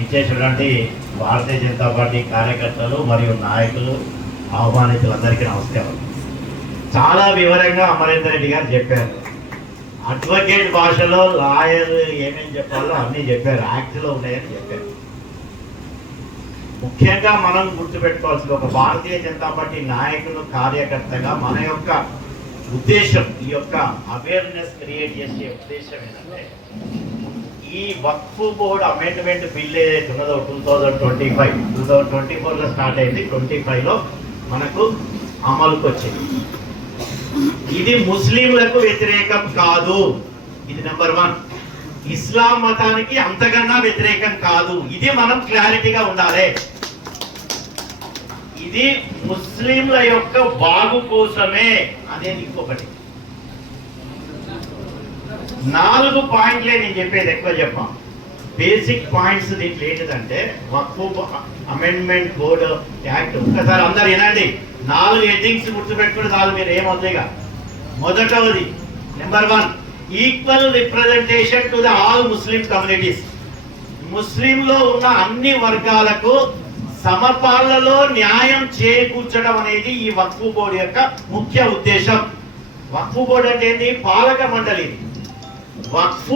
ఇచ్చేసినటువంటి భారతీయ జనతా పార్టీ కార్యకర్తలు మరియు నాయకులు ఆహ్వానితులందరికీ నమస్కారం. చాలా వివరంగా అమరేందర్ రెడ్డి గారు చెప్పారు. అడ్వకేట్ భాషలో లాయర్ ఏమేమి చెప్పాలో అన్నీ చెప్పారు, యాక్ట్లో ఉన్నాయని చెప్పారు. ముఖ్యంగా మనం గుర్తుపెట్టుకోవాల్సింది, ఒక భారతీయ జనతా పార్టీ నాయకులు కార్యకర్తగా మన యొక్క ఉద్దేశం, ఈ యొక్క అవేర్నెస్ క్రియేట్ చేసే ఉద్దేశం ఏంటంటే, ఈ వక్ఫ్ బోర్డ్ అమెండ్మెంట్ బిల్ ఏదైతే ఉన్నదో 2024లో స్టార్ట్ అయింది, 25లో మనకు అమలుకు వచ్చింది. ఇది ముస్లింలకు వ్యతిరేకం కాదు, ఇది నెంబర్ 1. ఇస్లాం మతానికి అంతకన్నా వ్యతిరేకం కాదు, ఇది మనం క్లారిటీగా ఉండాలి. ఇది ముస్లింల యొక్క బాగు కోసమే అనేది ఇంకొకటి. 4 పాయింట్లే నేను చెప్పేది, ఎక్కువ చెప్పాం. బేసిక్ పాయింట్స్ దీంట్లో ఏంటిదంటే, వక్ఫ్ అమెండ్మెంట్ బోర్డ్ యాక్ట్. ఒక్కసారి అందరు వినండి, 4 హెడ్డింగ్స్ గుర్తుపెట్టుకుని చాలు, మీరు ఏమవుతాయిగా. మొదటవది number 1, equal representation to the all Muslim communities. ముస్లింలో ఉన్న అన్ని వర్గాలకు సమపాలలో న్యాయం చేకూర్చడం అనేది ఈ వక్ఫ్ బోర్డు యొక్క ముఖ్య ఉద్దేశం. వక్ఫ్ బోర్డు అంటే ఏంటి? పాలక మండలి. వక్ఫ్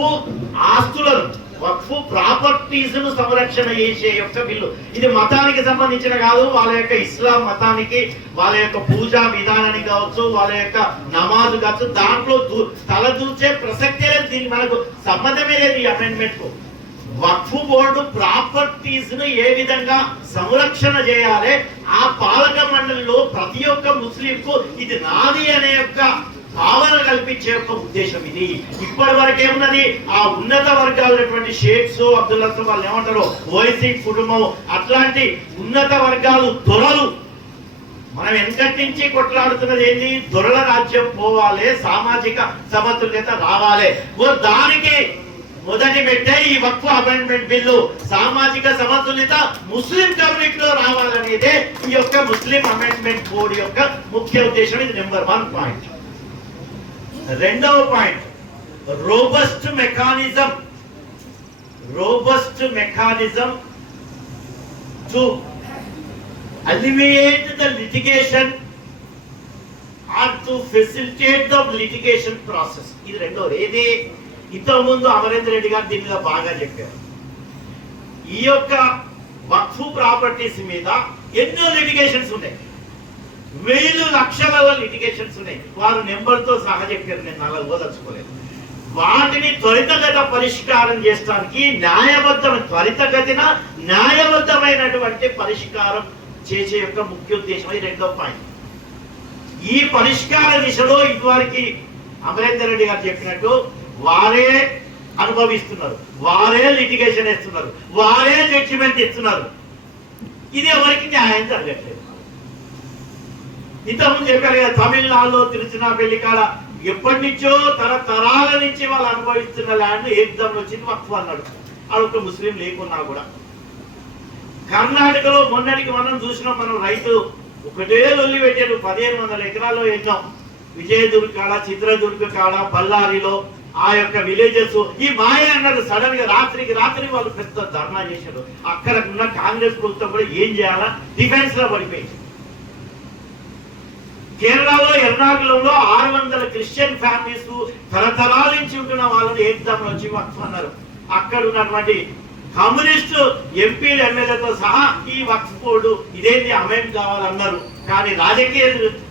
ఆస్తులను, వక్ఫ్ ప్రాపర్టీస్ ను సంరక్షణ చేసే యొక్క బిల్లు. ఇది మతానికి సంబంధించిన కాదు, వాళ్ళ యొక్క ఇస్లాం మతానికి, వాళ్ళ యొక్క పూజా విధానానికి కావచ్చు, వాళ్ళ యొక్క నమాజు కావచ్చు, దాంట్లో తలదూర్చే ప్రసక్తే లేదు, దీనికి మనకు సంబంధమే లేదు ఈ అమెండ్మెంట్ కు. వక్ఫ్ బోర్డు ప్రాపర్టీస్ ను ఏ విధంగా సంరక్షణ చేయాలి, ఆ పాలక మండలిలో ప్రతి ఒక్క ముస్లిం కు ఇది నాది అనే యొక్క భావన కల్పించే యొక్క ఉద్దేశం ఇది. ఇప్పటి వరకు ఏమున్నది, ఆ ఉన్నత వర్గాలైనటువంటి షేక్స్, అబ్దుల్లా వాళ్ళు ఏమంటారు, ఓైసీ కుటుంబం, అట్లాంటి ఉన్నత వర్గాలు, దొరలు. మనం వెనకటి నుంచి కొట్లాడుతున్నది ఏంటి? దొరల రాజ్యం పోవాలి, సామాజిక సమతుల్యత రావాలి. దానికి మొదటి పెట్టే ఈ వక్ఫ్ అమెండ్మెంట్ బిల్లు. సామాజిక సమతుల్యత ముస్లిం కమ్యూనిటీలో రావాలనేదే ఈ యొక్క ముస్లిం అమెండ్మెంట్ బోర్డు యొక్క ముఖ్య ఉద్దేశం. ఇది నెంబర్ 1 పాయింట్. రెండవ point, robust mechanism to alleviate the litigation or to facilitate the litigation process. ఇది రెండోది. ఏది? ఇంతకుముందు అమరేందర్ రెడ్డి గారు దీని మీద బాగా చెప్పారు. ఈ యొక్క వక్ఫ్ ప్రాపర్టీస్ మీద ఎన్నో లిటిగేషన్స్ ఉన్నాయి, 1000 లక్షల లిటిగేషన్స్ ఉన్నాయి. వారు నెంబర్తో సహా చెప్పారు, నేను అలా ఓదలుచుకోలేదు. వాటిని త్వరితగత పరిష్కారం చేయడానికి న్యాయబద్ధమైనటువంటి పరిష్కారం చేసే యొక్క ముఖ్య ఉద్దేశం. ఇది రెండో పాయింట్. ఈ పరిష్కార దిశలో ఇదివరకు అమరేందర్ రెడ్డి గారు చెప్పినట్టు వారే అనుభవిస్తున్నారు, వారే లిటిగేషన్ ఇస్తున్నారు, వారే జడ్జిమెంట్ ఇస్తున్నారు. ఇది ఎవరికి న్యాయం జరగట్లేదు. ఇంతకుముందు చెప్పారు కదా, తమిళనాడులో తిరుచినాపల్లి కాడ ఎప్పటి నుంచో తరతరాల నుంచి వాళ్ళు అనుభవిస్తున్న ల్యాండ్ ఏకదమ్ వచ్చింది వక్ఫ్ అన్నాడు, అదొక ముస్లిం లేకున్నా కూడా. కర్ణాటకలో మొన్నటికి మనం చూసినాం, మనం రైతు ఒకటే లొల్లి పెట్టారు, 1500 ఎకరాల్లో ఎన్నాం. విజయదుర్గ కాడ, చిత్రదుర్గ కాడ, బళ్ళారిలో ఆ యొక్క విలేజెస్ ఈ మాయ అన్నారు. సడన్ గా రాత్రికి రాత్రి వాళ్ళు పెద్ద ధర్నా చేశారు. అక్కడ ఉన్న కాంగ్రెస్ ప్రభుత్వం కూడా ఏం చేయాలా, డిఫెన్స్ లో పడిపోయింది. కేరళలో ఎర్నాకుళంలో 600 క్రిస్టియన్ ఫ్యామిలీస్ తరతరాల నుంచి ఉంటున్న వాళ్ళని ఏకదమ్ వచ్చి వక్ఫ్ అన్నారు. అక్కడ ఉన్నటువంటి కమ్యూనిస్టు ఎంపీలు, ఎమ్మెల్యేతో సహా ఈ వక్ఫ్ బోర్డు ఇదేంటి అమెండ్ కావాలన్నారు. కానీ రాజకీయ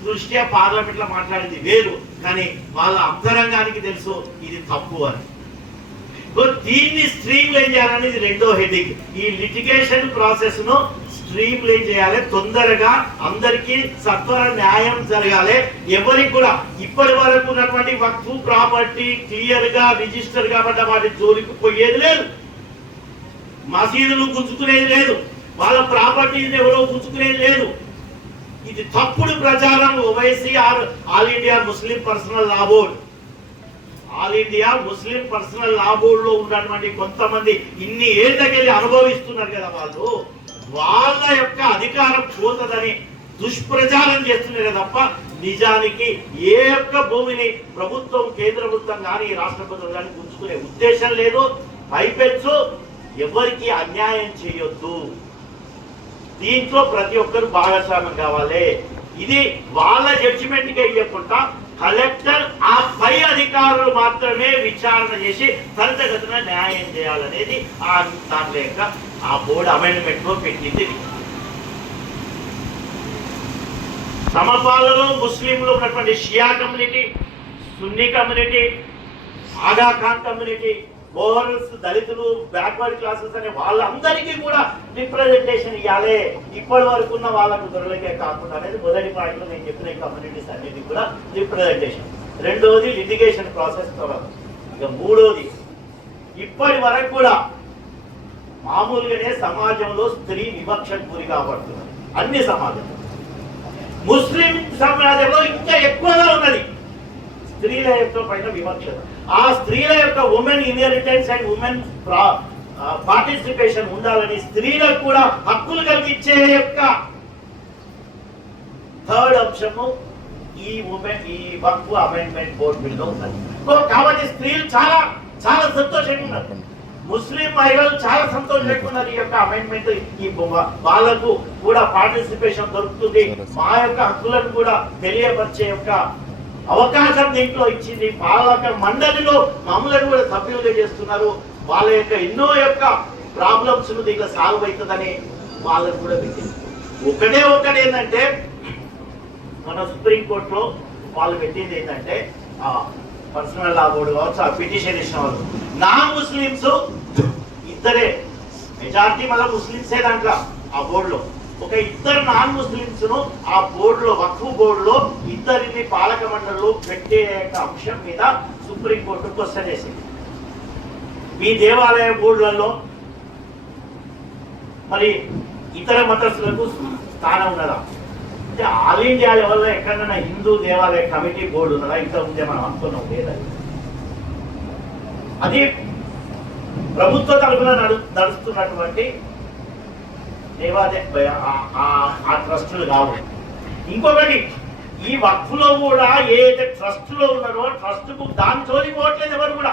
దృష్ట్యా పార్లమెంట్ లో మాట్లాడింది వేరు, కానీ వాళ్ళ అంతరంగానికి తెలుసు ఇది తప్పు అని. దీన్ని స్ట్రీమ్ లైన్ చేయాలనేది రెండో హెడ్డింగ్. ఈ లిటిగేషన్ ప్రాసెస్ ను స్ట్రీమ్ లైన్ చేయాలి, తొందరగా అందరికీ సత్వర న్యాయం జరగాలి. ఎవరికి కూడా ఇప్పటి వరకు ఉన్నటువంటి వక్ఫ్ ప్రాపర్టీ క్లియర్ గా రిజిస్టర్ కాబట్ట వాటి జోలికి పోయేది లేదు, మసీదులు గుంజుకునేది లేదు, వాళ్ళ ప్రాపర్టీని ఎవరో గుంజుకునేది లేదు. ఇది తప్పుడు ప్రచారం. Owaisi all India Muslim personal law board, all India Muslim personal law board లో ఉన్నటువంటి కొంతమంది ఇన్ని ఏళ్ళకెళ్ళి అనుభవిస్తున్నారు కదా, వాళ్ళ యొక్క అధికారం పోతుందని దుష్ప్రచారం చేస్తున్నారు తప్ప నిజానికి ఏ యొక్క భూమిని ప్రభుత్వం, కేంద్ర ప్రభుత్వం కానీ రాష్ట్ర ప్రభుత్వం కానీ గుంజుకునే ఉద్దేశం లేదు. పైపెచ్చు ఎవరికి అన్యాయం చేయొద్దు, దీంట్లో ప్రతి ఒక్కరు భాగస్వామ్యం కావాలి. ఇది వాళ్ళ జడ్జిమెంట్ గా ఇవ్వకుండా కలెక్టర్ ఆ పై అధికారులు మాత్రమే విచారణ చేసి త్వరితగతిన న్యాయం చేయాలనేది దాంట్లో యొక్క ఆ బోర్డు అమెండ్మెంట్ లో పెట్టింది. సమపాలలో ముస్లింలు ఉన్నటువంటి షియా కమ్యూనిటీ, సున్నీ కమ్యూనిటీ, ఆగా ఖాన్ కమ్యూనిటీ, బోహర్స్, దళితులు, బ్యాక్వర్డ్ క్లాసెస్ అనే వాళ్ళందరికీ కూడా రిప్రజెంటేషన్ ఇవ్వాలి. ఇప్పటి వరకు ఉన్న వాళ్ళకు దొరలకే కాకుండా అనేది మొదటి పాయింట్ లో నేను చెప్పిన కమ్యూనిటీస్ అన్నిటికీ కూడా రిప్రజెంటేషన్. రెండోది లిటిగేషన్ ప్రాసెస్ తర్వాత. ఇక మూడోది, ఇప్పటి వరకు కూడా మామూలుగానే సమాజంలో స్త్రీ వివక్షకు గురి కాబడుతున్నారు. అన్ని సమాజంలో, ముస్లిం సమాజంలో ఇంకా ఎక్కువగా ఉన్నది స్త్రీల యొక్క పైన వివక్ష. ఆ స్త్రీల యొక్క women inheritance and women participation ఉండాలని, స్త్రీలకు కూడా హక్కులు కలిగించే యొక్క థర్డ్ అంశము ఈ వక్ఫ్ అమెండ్మెంట్ బోర్డు బిల్ లో ఉన్నది. కాబట్టి స్త్రీలు చాలా చాలా సంతోషంగా ఉన్నారు, ముస్లిం మహిళలు చాలా సంతోషంగా ఉన్నారు. ఈ యొక్క అమెండ్మెంట్ ఈ వాళ్ళకు కూడా పార్టిసిపేషన్ దొరుకుతుంది, మా యొక్క హక్కులను కూడా తెలియపరిచే యొక్క అవకాశం దీంట్లో ఇచ్చింది. పాలక మండలిలో మమ్మల్ని కూడా సభ్యులుగా చేస్తున్నారు. వాళ్ళ యొక్క ఎన్నో యొక్క ప్రాబ్లమ్స్ దీంట్లో సాల్వ్ అవుతుందని వాళ్ళని కూడా పెట్టింది. ఒకటే ఏంటంటే మన సుప్రీంకోర్టులో వాళ్ళు పెట్టింది ఏంటంటే పర్సనల్ లా బోర్డు కావచ్చు, ఆ పిటిషన్ ఇచ్చిన వాళ్ళు నాన్ ముస్లిమ్స్ ఇద్దరే, మెజారిటీ మళ్ళీ ముస్లిమ్సే దాంట్లో ఆ బోర్డులో. ఒక ఇద్దరు నాన్ ముస్లిమ్స్ ను ఆ బోర్డులో, వక్ఫ్ బోర్డులో ఇద్దరిని పాలక మండలిలో పెట్టే అంశం మీద సుప్రీంకోర్టు క్వశ్చన్ వేసింది. మీ దేవాలయ బోర్డులలో మరి ఇతర మతస్థులకు స్థానం ఉన్నదా అంటే ఆల్ ఇండియా లెవెల్లో ఎక్కడైనా హిందూ దేవాలయ కమిటీ బోర్డు ఉన్నదా? ఇంతకుముందే మనం అనుకున్నాం లేదని. అది ప్రభుత్వ తరఫున నడుస్తున్నటువంటి ఆ ట్రస్టులు కావు. ఇంకొకటి, ఈ వక్ఫ్లో కూడా ఏదైతే ట్రస్టులో ఉన్నారో ట్రస్టుకు దాని జోలికి పోవట్లేదు ఎవరు కూడా.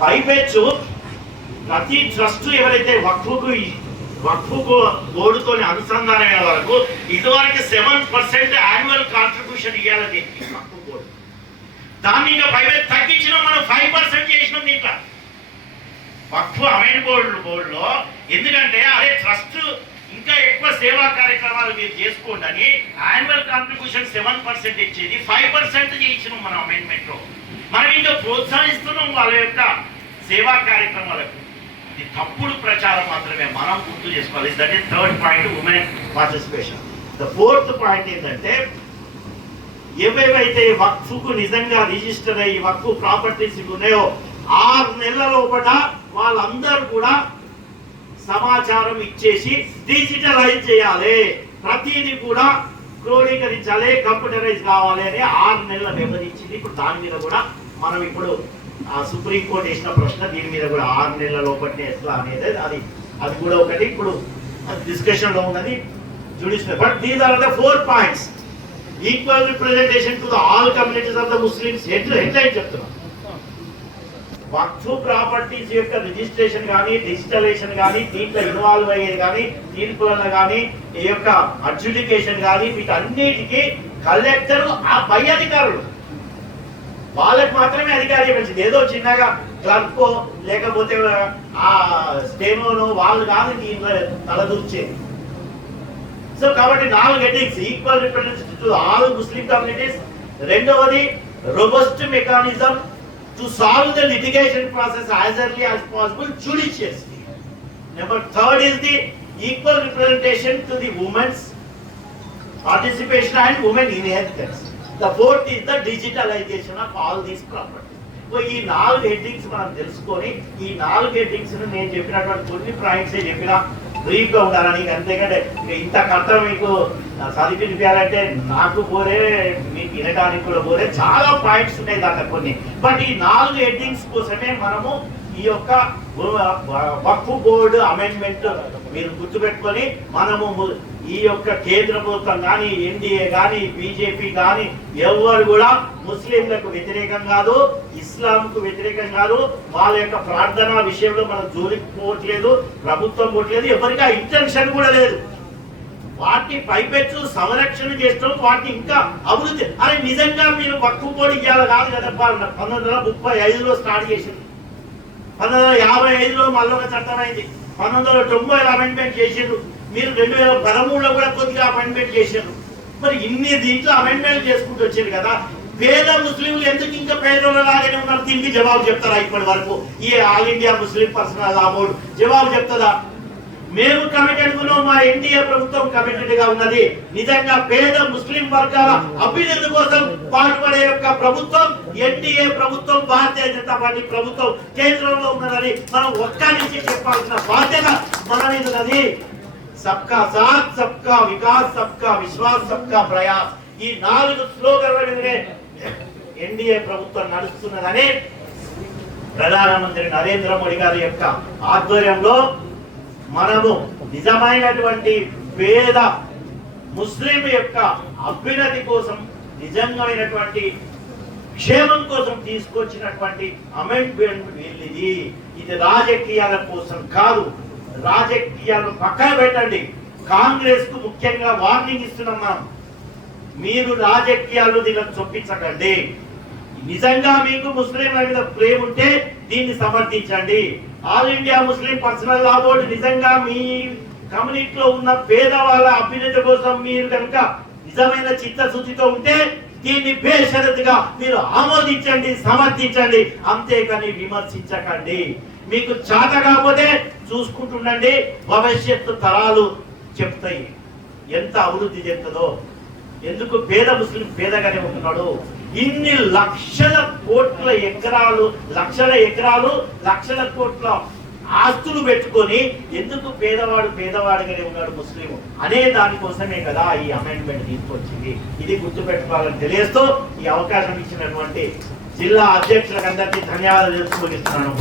పైపెచ్చు ప్రతి ట్రస్ట్ ఎవరైతే వక్ఫ్ బోర్డుతో అనుసంధానమైన వరకు ఇదివరకు 7% యాన్యువల్ కాంట్రిబ్యూషన్ ఇవ్వాలని వక్ఫ్ బోర్డు. దాన్ని ఇంకా పైపెచ్చు తగ్గించిన మనం 5% చేసినాం దీంట్లో వక్ఫ్ అమెండ్ బోర్డులో. ఎందుకంటే అదే ట్రస్ట్ ఇంకా ఎక్కువ సేవా కార్యక్రమాలు మీరు చేసుకోండి అని యాన్యువల్ కాంట్రిబ్యూషన్ 7% ఇచ్చేది 5% చేయించినాం మనం అమెండ్మెంట్ లో. మనం ఇంకా ప్రోత్సహిస్తున్నాం వాళ్ళ యొక్క సేవా కార్యక్రమాలకు. ఇది తప్పుడు ప్రచారం మాత్రమే మనం గుర్తు చేసుకోవాలి. That is third point, women participation. The fourth point ఏంటంటే ఏవేవైతే వక్ఫ్కు నిజంగా రిజిస్టర్ అయ్యి వక్ఫ్ ప్రాపర్టీస్ ఉన్నాయో 6 నెలల లోపల వాళ్ళందరూ కూడా సమాచారం ఇచ్చేసి డిజిటలైజ్ చేయాలి, ప్రతిదీ కూడా క్రోడీకరించాలి, కంప్యూటరైజ్ కావాలి అని 6 నెలల వ్యవధి ఇచ్చింది. ఇప్పుడు దాని మీద కూడా మనం ఇప్పుడు సుప్రీంకోర్టు వేసిన ప్రశ్న, దీని మీద కూడా 6 నెలల లోపలనే ఎట్లా అనేది అది కూడా ఒకటి ఇప్పుడు డిస్కషన్ లో ఉన్నది judicial. But these are the 4 points. Equal representation to the all communities of the Muslims. Headline చెప్తున్నాం. వక్ఫ్ ప్రాపర్టీస్ యొక్క రిజిస్ట్రేషన్ కానీ, డిజిటలైజేషన్ కానీ, దీంట్లో ఇన్వాల్వ్ అయ్యేది కానీ, తీర్పులను కానీ, ఈ యొక్క అడ్జుడికేషన్ కానీ, వీటన్నిటికీ కలెక్టర్ ఆ పై అధికారులు వాళ్ళకి మాత్రమే అధికారం ఇవ్వాల్సింది. ఏదో చిన్నగా క్లర్కో లేకపోతే ఆ స్టేనోనో వాళ్ళు కాదు దీంట్లో తలదూర్చేది. సో కాబట్టి 4 headings: equal representation to all Muslim communities, రెండవది robust mechanism to solve the litigation process as early as possible judiciously. Number 3rd is the equal representation to the women's participation and women inheritance. The 4th is the digitalization of all these properties. So ఈ 4 headings మనం తెలుసుకొని, ఈ 4 headings నేను చెప్పినటువంటి కొన్ని points చెప్పినా brief గా ఉండాలని. అంతేకంటే ఇంత కథ మీకు చదివించాలంటే నాకు పోరే, మీకు వినడానికి కూడా పోరే, చాలా పాయింట్స్ ఉన్నాయి దాంట్లో కొన్ని. బట్ ఈ 4 హెడ్డింగ్స్ కోసమే మనము ఈ యొక్క వక్ఫ్ బోర్డు అమెండ్మెంట్ మీరు గుర్తుపెట్టుకొని మనము ఈ యొక్క కేంద్ర ప్రభుత్వం కానీ, ఎన్డీఏ కానీ, బీజేపీ కానీ ఎవరు కూడా ముస్లింలకు వ్యతిరేకం కాదు, ఇస్లాంకు వ్యతిరేకం కాదు. వాళ్ళ యొక్క ప్రార్థన విషయంలో మనం జోలికి పోవట్లేదు, ప్రభుత్వం పోవట్లేదు, ఎవరికి ఆ ఇంటెన్షన్ కూడా లేదు. వాటిని పైపెచ్చు సంరక్షణ చేస్తాం, వాటిని ఇంకా అభివృద్ధి. అరే నిజంగా మీరు వక్ఫ్ బోర్డు ఇవ్వాలి కాదు కదా, 1935లో స్టార్ట్ చేసింది, 1955లో మళ్ళీ ఒక చట్టం అయింది, 1990లో అమెండ్మెంట్ చేసిండ్రు, మీరు 2013లో కూడా కొద్దిగా అమెండ్మెంట్ చేశారు. మరి ఇన్ని దీంట్లో అమెండ్మెంట్ చేసుకుంటూ వచ్చారు కదా, పేద ముస్లింలు ఎందుకు ఇంకా పేదలాగానే ఉన్నారు? దీనికి జవాబు చెప్తారా? ఇప్పటి వరకు ఈ all India Muslim personal law board జవాబు చెప్తుందా? మేము కమిటెడ్ ఉన్నాం, మా ఎన్డీఏ ప్రభుత్వం కమిటెడ్ గా ఉన్నది. నిజంగా పేద ముస్లిం వర్గాల అభ్యున్నతి కోసం పాటుపడే యొక్క ప్రభుత్వం ఎన్డీఏ ప్రభుత్వం, భారతీయ జనతా పార్టీ ప్రభుత్వం కేంద్రంలో ఉన్నదని మనం ఒక్క నుంచి చెప్పాల్సిన బాధ్యత మన మీద ఉన్నది. సబ్కా సాత్, సబ్కా వికాస్, సబ్కా విశ్వాస్, సబ్కా ప్రయాస్, ఈ 4 స్లోగన్ల మీదనే ఎన్డీఏ ప్రభుత్వం నడుస్తున్నదని ప్రధానమంత్రి నరేంద్ర మోడీ గారి యొక్క ఆధ్వర్యంలో మనము నిజమైనటువంటి పేద ముస్లిం యొక్క అభ్యున్నతి కోసం, నిజమైనటువంటి క్షేమం కోసం తీసుకొచ్చినటువంటి అమెండ్మెంట్ బిల్ ఇది. ఇది రాజకీయాల కోసం కాదు. రాజకీయాలను పక్కన పెట్టండి. కాంగ్రెస్ కు ముఖ్యంగా వార్నింగ్ ఇస్తున్నాం మనం, మీరు రాజకీయాలు దీనికి చొప్పించకండి. నిజంగా మీకు ముస్లింల మీద ప్రేమ ఉంటే దీన్ని సమర్థించండి. All India Muslim personal law board నిజంగా మీ కమ్యూనిటీలో ఉన్న పేదవాళ్ళ అభ్యున్నతి కోసం మీరు కనుక నిజమైన చిత్తశుద్ధితో ఉంటే దీన్ని బేషరతుగా మీరు ఆమోదించండి, సమర్థించండి, అంతేకాని విమర్శించకండి. మీకు చేత కాకపోతే చూసుకుంటుండండి, భవిష్యత్తు తరాలు చెప్తాయి ఎంత అభివృద్ధి చెందుతుందో. ఎందుకు పేద ముస్లిం పేదగానే ఉంటున్నాడు? ఇన్ని లక్షల కోట్ల ఎకరాలు, లక్షల కోట్ల ఆస్తులు పెట్టుకొని ఎందుకు పేదవాడుగానే ఉన్నాడు ముస్లిం అనే దానికోసమే కదా ఈ అమెండ్మెంట్ తీసుకొచ్చింది. ఇది గుర్తుపెట్టుకోవాలని తెలియస్తూ ఈ అవకాశం ఇచ్చినటువంటి జిల్లా అధ్యక్షులకు అందరికీ ధన్యవాదాలు తెలుసుకొని ఇస్తున్నాను.